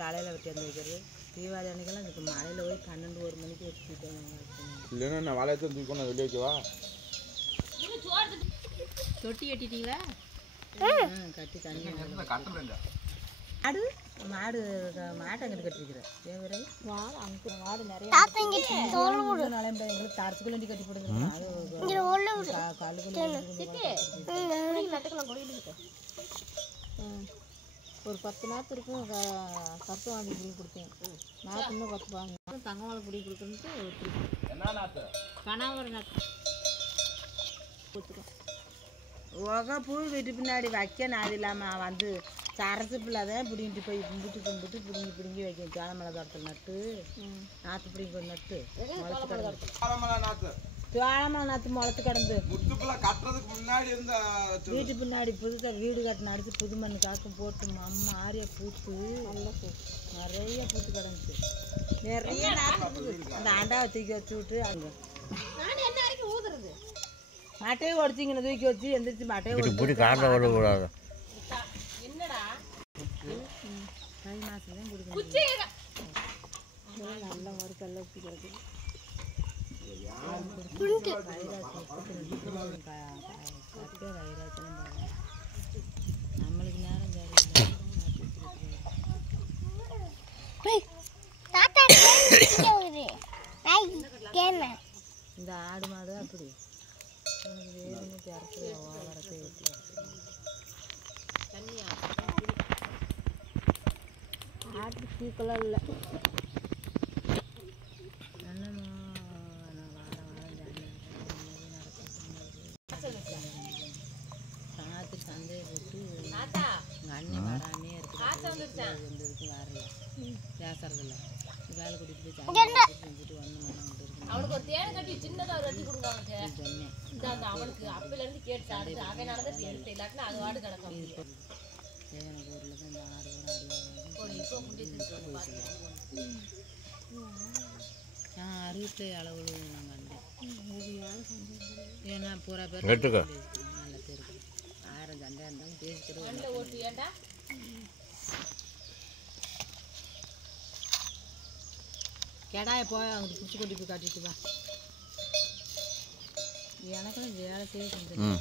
தலையில் வெட்டி வந்து வைக்கிறது. தீபாவளி அன்னைக்கெல்லாம் இதுக்கு மழையில் போய் 12-1 மணிக்கு வச்சுக்கிட்டோம். இல்லைன்னா நான் வாழையத்தை தூக்கணும் வெளியே வைக்கவா? தொட்டி கட்டிட்டீங்களா? கட்டி தண்ணி மாடு மாடு மாட்டை அங்கிட்டு கட்டிருக்கிறேன். தேவரை மாடு நிறைய எங்களுக்கு தரத்துக்குள்ளி கட்டி போடுங்க. ஒரு 10 நாற்று இருக்கும். கருத்து வாங்கி குடி கொடுத்தேன். நாற்று இன்னும் 10 வாங்க தங்கவாழை குடி கொடுக்குறேன்ட்டு கனாவர நாற்று கொடுத்துருக்கோம். பூ வீட்டு பின்னாடி வைக்க நாடு இல்லாமல் வந்து சரசு பிள்ளைதான் பிடிங்கிட்டு போய் கும்பிட்டு பிடுங்கி வைக்கும். சோளமலை தோட்டத்தில் நட்டு நாற்று பிடிங்கி நட்டு முளைச்சு கிடந்து சோளமலை நாற்று முளைச்சு கிடந்து வீட்டு பின்னாடி புதுசாக வீடு கட்டின அடிச்சு புது மண்ணு காக்கும் போட்டு அம்மா ஆரியா பூத்து நிறைய பூத்து கிடந்துச்சு. நிறைய நாற்று அந்த ஆண்டாவை தூக்கி வச்சு விட்டு அங்கே ஊதுறது மட்டையை உடச்சிங்கன்னு தூக்கி வச்சு எந்திரிச்சு மட்டையை காட்டக்கூடாது. என்னடா தை மாசம் தான் குடிக்கணும். நல்ல ஒரு கல்ல ஊற்றி கிடக்குது. நம்மளுக்கு நேரம் இந்த ஆடு மாடு அப்படி எனக்கு வேணும்னு திறத்து வரத்தை ஊற்றி தண்ணியா ஆட்டு தூக்கெல்லாம் இல்லை. சாத்து சந்தையை போட்டு எங்கள் அண்ணன் வராமே இருக்குது வரல பேசுறதில்ல. வேலை கூட்டிட்டு போய் செஞ்சுட்டு வந்து அவனுக்கு ஒரு தேனை கட்டி சின்னதாக ஒரு வெட்டி கொடுங்க. அவனுக்கு சொன்னேன் அவனுக்கு அப்பலேருந்து கேட்டாரு. அதனால தான் எடுத்து இல்லாட்டினா அது வாடு கிடக்கும். தேவன ஊரில் தான் இந்த 6 பேர் இப்போ நான் அறுபத்தி அளவு நான் கண்டேன். ஏன்னா பூரா பேர் நல்ல பேர் 1000 சண்டை இருந்தாலும் பேசிக்கிறோம். ஓட்டு ஏண்டா கெடாய போய் அவங்க பிடிச்சி கொண்டு போய் காட்டிட்டு வா. எனக்கெல்லாம் வேலை செய்ய செஞ்சேன்.